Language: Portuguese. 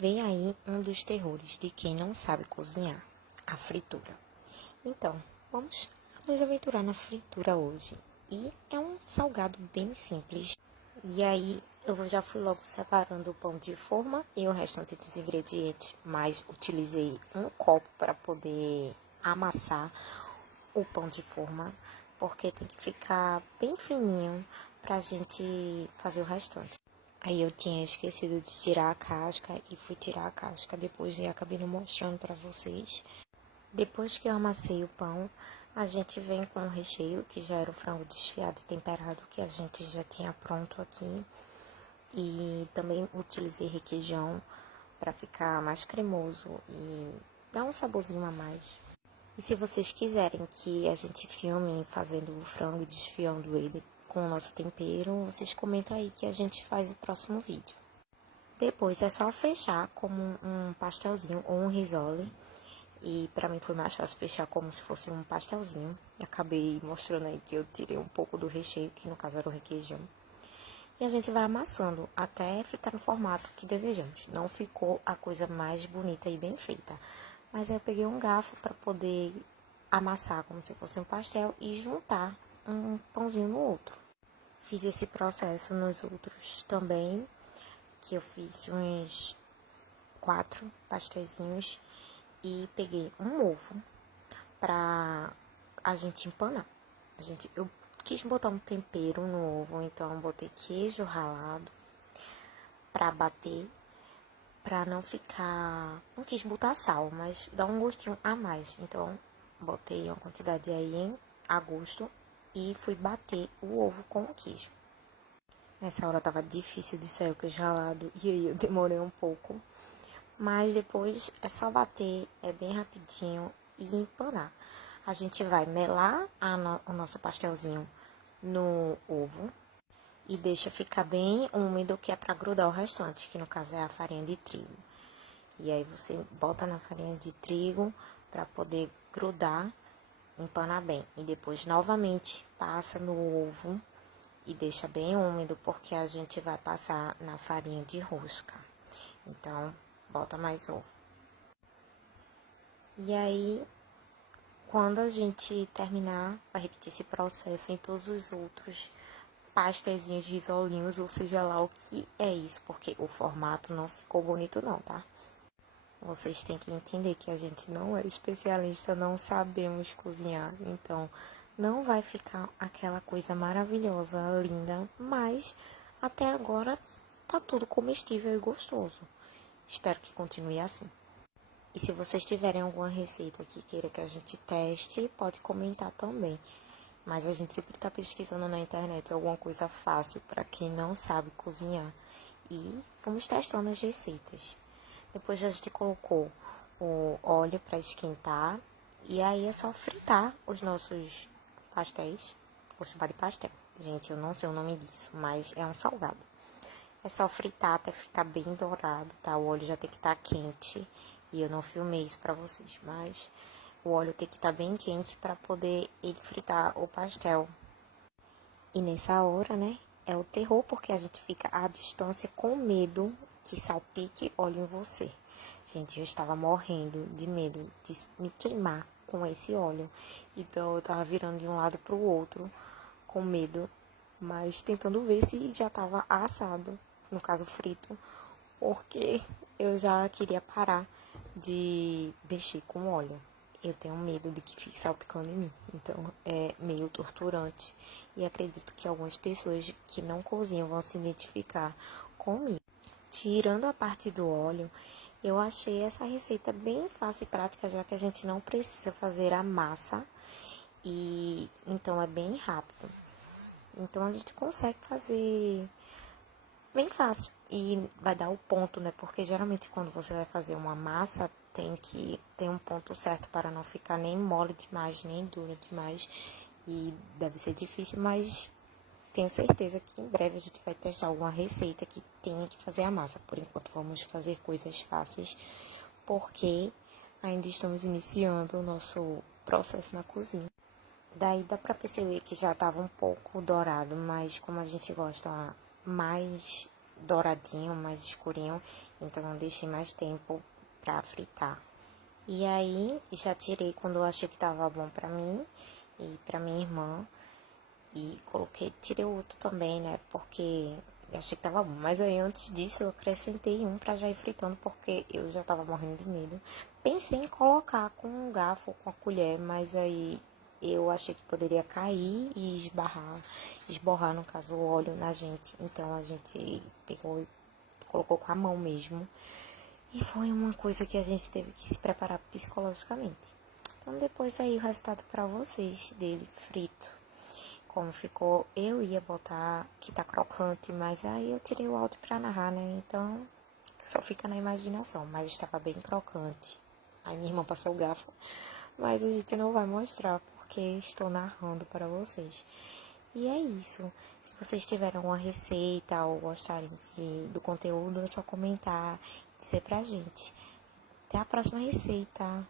Vem aí um dos terrores de quem não sabe cozinhar, a fritura. Então, vamos nos aventurar na fritura hoje. E é um salgado bem simples. E aí, eu já fui logo separando o pão de forma e o restante dos ingredientes, mas utilizei um copo para poder amassar o pão de forma, porque tem que ficar bem fininho pra gente fazer o restante. Aí eu tinha esquecido de tirar a casca e fui tirar a casca depois e acabei não mostrando pra vocês. Depois que eu amassei o pão, a gente vem com o recheio, que já era o frango desfiado e temperado que a gente já tinha pronto aqui. E também utilizei requeijão para ficar mais cremoso e dar um saborzinho a mais. E se vocês quiserem que a gente filme fazendo o frango e desfiando ele com o nosso tempero, vocês comentam aí que a gente faz o próximo vídeo. Depois é só fechar como um pastelzinho ou um risole. E pra mim foi mais fácil fechar como se fosse um pastelzinho. Acabei mostrando aí que eu tirei um pouco do recheio, que no caso era o requeijão. E a gente vai amassando até ficar no formato que desejamos. Não ficou a coisa mais bonita e bem feita. Mas aí eu peguei um garfo para poder amassar como se fosse um pastel e juntar um pãozinho no outro. Fiz esse processo nos outros também, que eu fiz uns 4 pastelzinhos e peguei um ovo pra a gente empanar. Eu quis botar um tempero no ovo, então eu botei queijo ralado pra bater, pra não ficar... Não quis botar sal, mas dá um gostinho a mais. Então, botei uma quantidade aí a gosto e fui bater o ovo com o queijo. Nessa hora tava difícil de sair o queijo ralado e aí eu demorei um pouco. Mas depois é só bater, é bem rapidinho e empanar. A gente vai melar o nosso pastelzinho no ovo e deixa ficar bem úmido, que é para grudar o restante, que no caso é a farinha de trigo. E aí você bota na farinha de trigo para poder grudar, empanar bem. E depois novamente passa no ovo e deixa bem úmido, porque a gente vai passar na farinha de rosca. Então, bota mais ovo. E aí, quando a gente terminar, vai repetir esse processo em todos os outros pastezinhos, risolinhos, ou seja lá o que é isso, porque o formato não ficou bonito não, tá? Vocês têm que entender que a gente não é especialista, não sabemos cozinhar, então não vai ficar aquela coisa maravilhosa, linda, mas até agora tá tudo comestível e gostoso. Espero que continue assim. E se vocês tiverem alguma receita que queira que a gente teste, pode comentar também. Mas a gente sempre tá pesquisando na internet alguma coisa fácil para quem não sabe cozinhar. E vamos testando as receitas. Depois a gente colocou o óleo para esquentar. E aí é só fritar os nossos pastéis. Vou chamar de pastel. Gente, eu não sei o nome disso, mas é um salgado. É só fritar até ficar bem dourado, tá? O óleo já tem que estar quente. E eu não filmei isso pra vocês, mas o óleo tem que estar bem quente pra poder ele fritar o pastel. E nessa hora, né, é o terror, porque a gente fica à distância com medo que salpique óleo em você. Gente, eu estava morrendo de medo de me queimar com esse óleo. Então, eu tava virando de um lado pro outro com medo, mas tentando ver se já tava assado, no caso frito, porque eu já queria parar de mexer com óleo. Eu tenho medo de que fique salpicando em mim, então é meio torturante. E acredito que algumas pessoas que não cozinham vão se identificar comigo. Tirando a parte do óleo, eu achei essa receita bem fácil e prática, já que a gente não precisa fazer a massa, e então é bem rápido. Então a gente consegue fazer bem fácil e vai dar o ponto, né? Porque geralmente quando você vai fazer uma massa, tem que ter um ponto certo para não ficar nem mole demais, nem dura demais. E deve ser difícil, mas tenho certeza que em breve a gente vai testar alguma receita que tenha que fazer a massa. Por enquanto vamos fazer coisas fáceis, porque ainda estamos iniciando o nosso processo na cozinha. Daí dá pra perceber que já tava um pouco dourado, mas como a gente gosta mais douradinho, mais escurinho, então eu deixei mais tempo pra fritar. E aí, já tirei quando eu achei que tava bom pra mim e pra minha irmã. E tirei o outro também, né, porque eu achei que tava bom. Mas aí, antes disso, eu acrescentei um pra já ir fritando, porque eu já tava morrendo de medo. Pensei em colocar com um garfo, com a colher, mas aí eu achei que poderia cair e esborrar, no caso, o óleo na gente. Então, a gente pegou e colocou com a mão mesmo. E foi uma coisa que a gente teve que se preparar psicologicamente. Então, depois aí o resultado pra vocês dele frito. Como ficou, eu ia botar que tá crocante, mas aí eu tirei o áudio pra narrar, né? Então, só fica na imaginação, mas estava bem crocante. Aí minha irmã passou o garfo, mas a gente não vai mostrar, porque estou narrando para vocês. E é isso. Se vocês tiverem uma receita ou gostarem do conteúdo, é só comentar e dizer pra gente. Até a próxima receita.